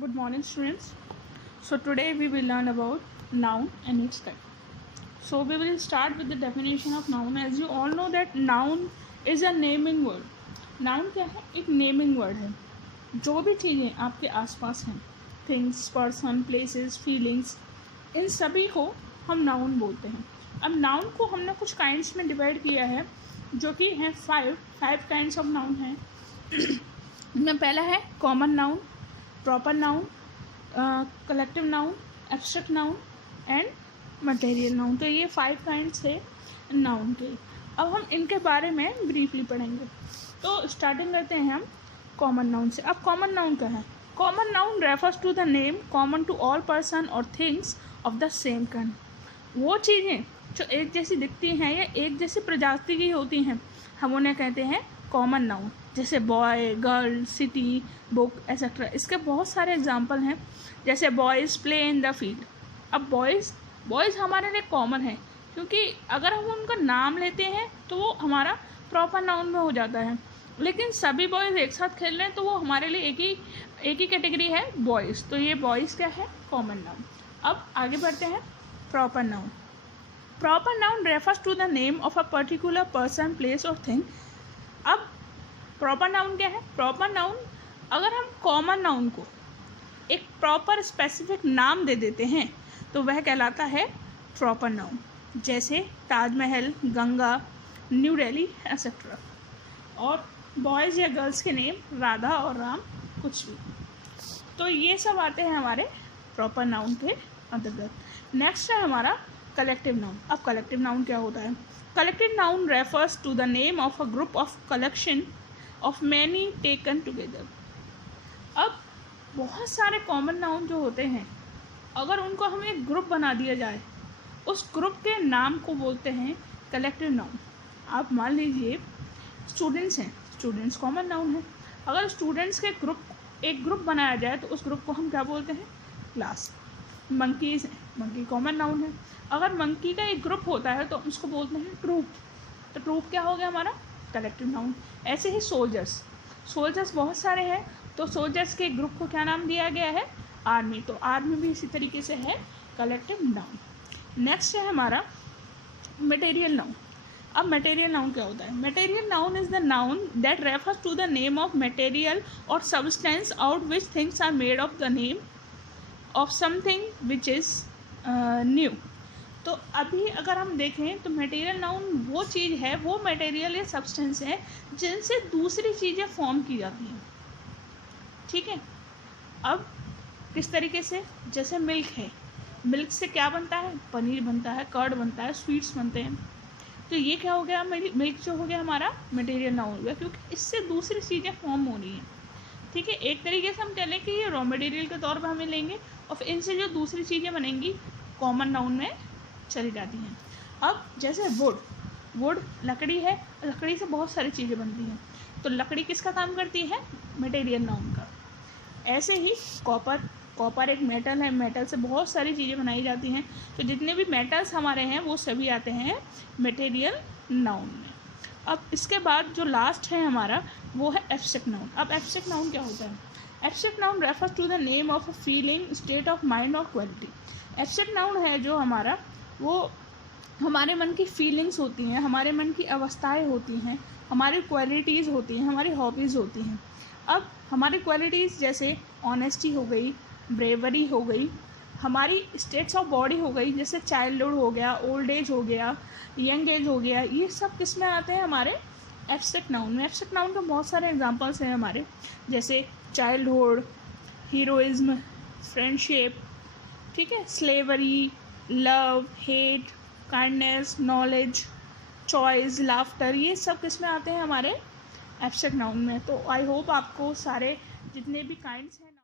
Good morning, students. So today we will learn about noun and its type. So we will start with the definition of noun. As you all know that noun is a naming word. Noun क्या है? एक naming word है. जो भी चीज़ें आपके आसपास हैं, things, person, places, feelings, इन सभी को हम noun बोलते हैं. अब noun को हमने कुछ kinds में divide किया है, जो कि हैं five kinds of noun हैं. इनमें पहला है common noun, proper noun, collective noun, abstract noun and material noun. तो ये 5 काइंड्स है नाउन के. अब हम इनके बारे में ब्रीफली पढ़ेंगे. तो स्टार्टिंग करते हैं हम कॉमन नाउन से. अब कॉमन नाउन क्या है? Common noun refers to the name common to all person और things of the same kind. वो चीज़ें जो एक जैसी दिखती हैं या एक जैसी प्रजाति की होती हैं, हम उन्हें कहते हैं कॉमन नाउन. जैसे boy, girl, city, book etcetera. इसके बहुत सारे एग्जाम्पल हैं. जैसे boys play in the field. अब बॉयज़ हमारे लिए कॉमन है, क्योंकि अगर हम उनका नाम लेते हैं तो वो हमारा प्रॉपर नाउन में हो जाता है. लेकिन सभी बॉयज़ एक साथ खेल रहे हैं तो वो हमारे लिए एक ही कैटेगरी है, बॉयज़. तो ये बॉयज़ क्या है? Common noun. अब आगे बढ़ते हैं proper noun. Proper noun refers to the name of a particular person, place और थिंग. अब प्रॉपर नाउन क्या है? प्रॉपर नाउन, अगर हम कॉमन नाउन को एक प्रॉपर स्पेसिफिक नाम दे देते हैं तो वह कहलाता है प्रॉपर नाउन. जैसे ताजमहल, गंगा, न्यू दिल्ली एक्सेट्रा. और बॉयज़ या गर्ल्स के नेम राधा और राम, कुछ भी. तो ये सब आते हैं हमारे प्रॉपर नाउन के अंतर्गत. नेक्स्ट है हमारा कलेक्टिव नाउन. अब कलेक्टिव नाउन क्या होता है? Collective noun refers to the name of a group of collection of many taken together. अब बहुत सारे कॉमन नाउन जो होते हैं, अगर उनको हम एक ग्रुप बना दिया जाए, उस ग्रुप के नाम को बोलते हैं कलेक्टिव नाउन. आप मान लीजिए स्टूडेंट्स हैं, स्टूडेंट्स कॉमन नाउन है. अगर स्टूडेंट्स के एक ग्रुप बनाया जाए तो उस ग्रुप को हम क्या बोलते हैं? क्लास. मंकीज़ हैं, मंकी कॉमन नाउन है. अगर मंकी का एक ग्रुप होता है तो उसको बोलते हैं ट्रूप. तो ट्रूप क्या हो गया हमारा? Collective noun. ऐसे ही सोल्जर्स बहुत सारे हैं, तो सोल्जर्स के ग्रुप को क्या नाम दिया गया है? आर्मी. तो आर्मी भी इसी तरीके से है कलेक्टिव नाउन. नेक्स्ट है हमारा मटेरियल नाउन. अब मटेरियल नाउन क्या होता है? Material noun is the noun that refers to the name of material और substance out which things are made of the name of something which is new. तो अभी अगर हम देखें तो मटेरियल नाउन वो चीज़ है, वो मटेरियल या सब्सटेंस है जिनसे दूसरी चीज़ें फॉर्म की जाती हैं. ठीक है. अब किस तरीके से? जैसे मिल्क है, मिल्क से क्या बनता है? पनीर बनता है, कर्ड बनता है, स्वीट्स बनते हैं. तो ये क्या हो गया? मिल्क जो हो गया हमारा मटेरियल नाउन हो गया, क्योंकि इससे दूसरी चीज़ें फॉर्म हो रही हैं. ठीक है. एक तरीके से हम कह लें कि ये रॉ मटेरियल के तौर पर हमें लेंगे और फिर इनसे जो दूसरी चीज़ें बनेंगी कॉमन नाउन में चली जाती हैं. अब जैसे वुड लकड़ी है, लकड़ी से बहुत सारी चीज़ें बनती हैं. तो लकड़ी किसका काम करती है? मटेरियल नाउन का. ऐसे ही कॉपर एक मेटल है, मेटल से बहुत सारी चीज़ें बनाई जाती हैं. तो जितने भी मेटल्स हमारे हैं वो सभी आते हैं मटेरियल नाउन में. अब इसके बाद जो लास्ट है हमारा वो है एब्स्ट्रैक्ट नाउन. अब एब्स्ट्रैक्ट नाउन क्या होता है? Abstract noun refers to the name of a feeling, state of mind और क्वालिटी. एब्स्ट्रैक्ट नाउन है जो हमारा, वो हमारे मन की फीलिंग्स होती हैं, हमारे मन की अवस्थाएं होती हैं, हमारी क्वालिटीज़ होती हैं, हमारी हॉबीज़ होती हैं. अब हमारी क्वालिटीज़ जैसे ऑनेस्टी हो गई, ब्रेवरी हो गई, हमारी स्टेट्स ऑफ बॉडी हो गई, जैसे चाइल्डहुड हो गया, ओल्ड एज हो गया, यंग एज हो गया. ये सब किस में आते हैं? हमारे एब्स्ट्रैक्ट नाउन में. एब्स्ट्रैक्ट नाउन के बहुत सारे एग्जांपल्स हैं हमारे, जैसे चाइल्डहुड, हीरोइज्म, फ्रेंडशिप, ठीक है, slavery, love, hate, kindness, knowledge, choice, laughter. ये सब किस में आते हैं? हमारे एब्स्ट्रैक्ट नाउन में. तो आई होप आपको सारे जितने भी काइंड्स हैं